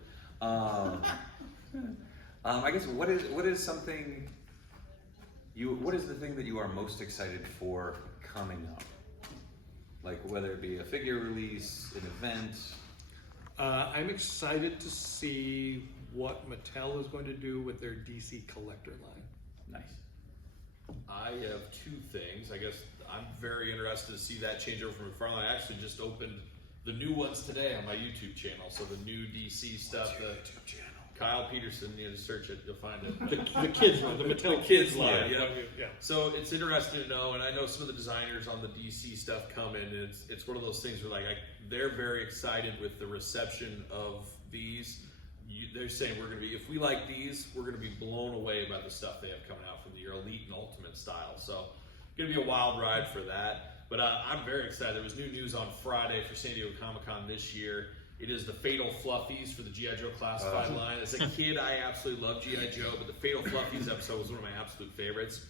I guess what is something what is the thing that you are most excited for coming up? Like whether it be a figure release, an event. I'm excited to see what Mattel is going to do with their DC collector line. Nice. I have two things. I guess I'm very interested to see that change over from McFarlane. I actually just opened the new ones today on my YouTube channel. So the new DC stuff. The YouTube channel. Kyle Peterson, you just search it, you'll find it. The kids line, the Mattel kids line, yeah. yeah. So it's interesting to know, and I know some of the designers on the DC stuff come in, and it's one of those things where they're very excited with the reception of these. They're saying if we like these, we're going to be blown away by the stuff they have coming out from your Elite and Ultimate style. So going to be a wild ride for that. But I'm very excited. There was new news on Friday for San Diego Comic-Con this year. It is the Fatal Fluffies for the G.I. Joe Classified line. As a kid, I absolutely loved G.I. Joe, but the Fatal Fluffies episode was one of my absolute favorites.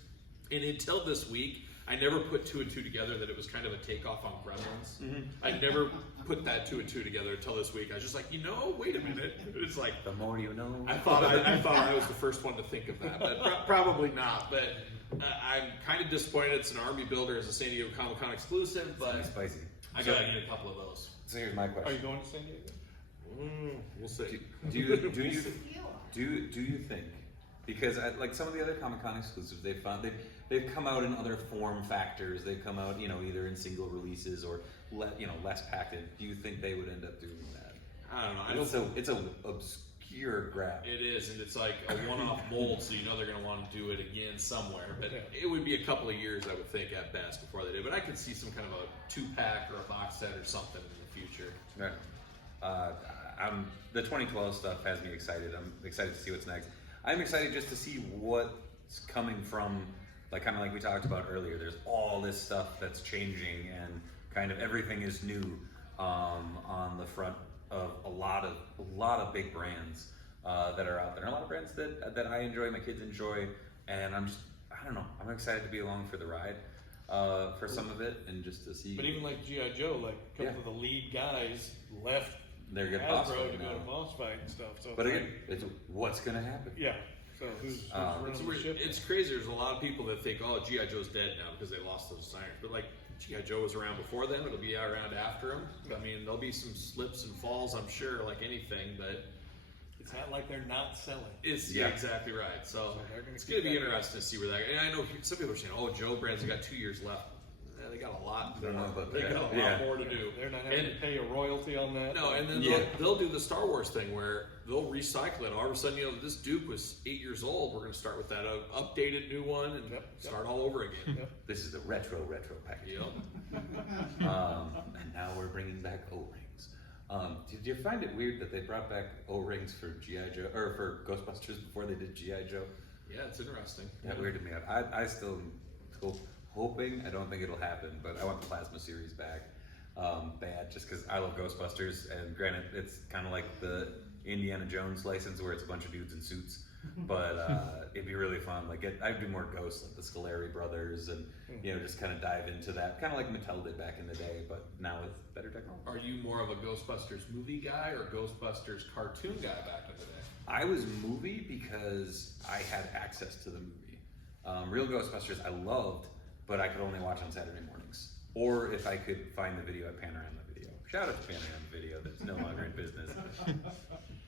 And until this week, I never put two and two together that it was kind of a takeoff on Gremlins. Mm-hmm. I never put that two and two together until this week. I was just like, wait a minute. It's like the more you know. I thought I was the first one to think of that, but probably not. But I'm kind of disappointed. It's an army builder as a San Diego Comic-Con exclusive, but spicy. I gotta get a couple of those. So here's my question. Are you going to San Diego? We'll see. Do you think? Because like some of the other Comic-Con exclusives, they've come out in other form factors. They've come out, either in single releases or less packed in. Do you think they would end up doing that? I don't know. It's a obscure grab. It is, and it's like a one-off mold, so they're going to want to do it again somewhere. But it would be a couple of years, I would think, at best before they do. But I could see some kind of a 2-pack or a box set or something in the future. Right. The 2012 stuff has me excited. I'm excited to see what's next. I'm excited just to see what's coming from, kind of like we talked about earlier. There's all this stuff that's changing, and kind of everything is new on the front of a lot of big brands that are out there. And a lot of brands that I enjoy, my kids enjoy, and I don't know. I'm excited to be along for the ride for some of it, and just to see. But even like G.I. Joe, a couple of the lead guys left. They're getting boss Hasbro fight to now. go to boss fight and stuff. So But again, it's what's going to happen. Yeah. So who's running the ship? It's crazy. There's a lot of people that think, G.I. Joe's dead now because they lost those designers. But G.I. Joe was around before them. It'll be around after him. I mean, there'll be some slips and falls, I'm sure, like anything. But it's not like they're not selling. Yeah, exactly right. So it's going to be interesting to see where that. And I know some people are saying, Joe brands have got 2 years left. Yeah, they got a lot. Don't know about they that. got a lot more to do. They're not having to pay a royalty on that. No, and then they'll do the Star Wars thing where they'll recycle it. All of a sudden, this Duke was 8 years old. We're going to start with that updated new one and start all over again. This is the retro package. Yep. And now we're bringing back O-rings. Did you find it weird that they brought back O-rings for G.I. Joe or for Ghostbusters before they did G.I. Joe? Yeah, it's interesting. That weirded me out. I still hoping, I don't think it'll happen, but I want the Plasma series back bad, just because I love Ghostbusters, and granted, it's kind of like the Indiana Jones license where it's a bunch of dudes in suits, but it'd be really fun. I'd do more ghosts, like the Scoleri brothers, and just kind of dive into that, kind of like Mattel did back in the day, but now with better technology. Are you more of a Ghostbusters movie guy or Ghostbusters cartoon guy back in the day? I was movie because I had access to the movie. Real Ghostbusters I loved, but I could only watch on Saturday mornings. Or if I could find the video at Panorama Video. Shout out to Panorama Video, that's no longer in business.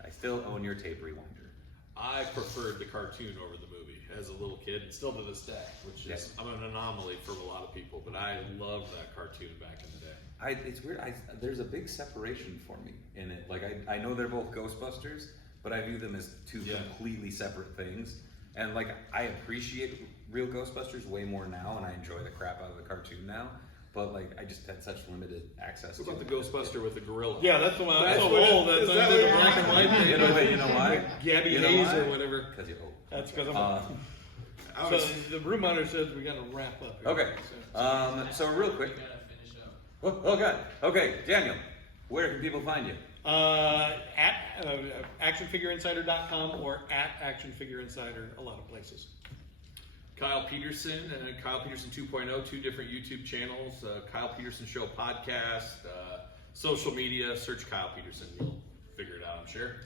I still own your tape rewinder. I preferred the cartoon over the movie as a little kid, and still to this day, which is, I'm an anomaly for a lot of people, but I loved that cartoon back in the day. It's weird, there's a big separation for me in it. I know they're both Ghostbusters, but I view them as two completely separate things. And I appreciate real Ghostbusters way more now, and I enjoy the crap out of the cartoon now. but like I just had such limited access. What about to the Ghostbuster with the gorilla? Yeah, that's the one. That's so what it- old. That's is that under the what black you're- and white. You know why? Gabby You know Hayes why? or whatever. Because you're old. That's because I'm. Uh, So the room monitor says we gotta wrap up. Here. Okay. So real quick. Oh God. Okay, Daniel, where can people find you? At actionfigureinsider.com or at actionfigureinsider, a lot of places. Kyle Peterson and Kyle Peterson 2.0, 2 different YouTube channels, Kyle Peterson Show podcast, social media, search Kyle Peterson, you'll figure it out, I'm sure.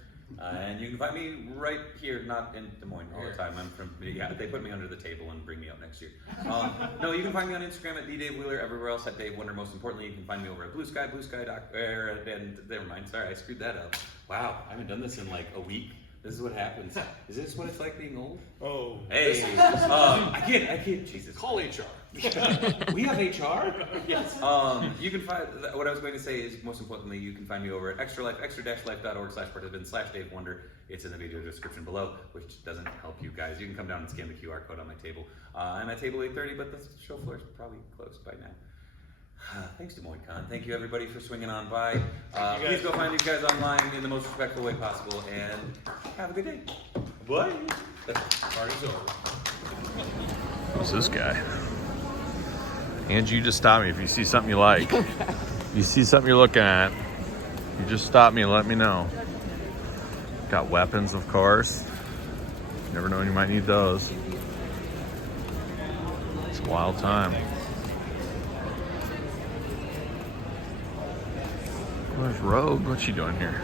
And you can find me right here, not in Des Moines all the time. I'm from, yeah, they put me under the table and bring me out next year. No, you can find me on Instagram at @DaveWheeler, everywhere else at Dave Wonder. Most importantly, you can find me over at Blue Sky, and never mind, sorry, I screwed that up. Wow, I haven't done this in like a week. This is what happens. Is this what it's like being old? Oh. Hey, I can't, Jesus. Call HR. We have HR? Yes. You can find, what I was going to say is, most importantly, you can find me over at extra-life.org/participant/Dave Wonder. It's in the video description below, which doesn't help you guys. You can come down and scan the QR code on my table. I'm at table 830, but the show floor is probably closed by now. Thanks to Moines Con. Thank you everybody for swinging on by. Please go find these guys online in the most respectful way possible, and have a good day. Bye. Party's over. Who's this guy? Angie, you just stop me if you see something you like. You see something you're looking at, you just stop me and let me know. Got weapons, of course. Never know when you might need those. It's a wild time. Where's Rogue? What's she doing here?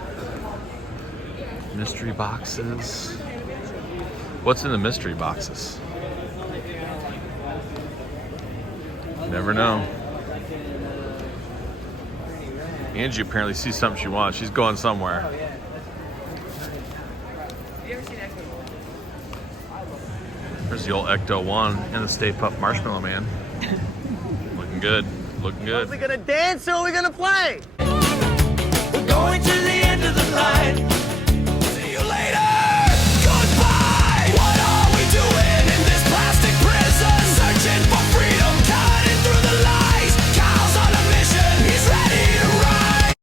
Mystery boxes. What's in the mystery boxes? Never know. Angie apparently sees something she wants. She's going somewhere. Have you ever seen Ecto? There's the old Ecto 1 and the Stay Puft Marshmallow Man. Looking good. Looking good. Are we gonna dance or are we gonna play? We're going to the end of the line. See you later.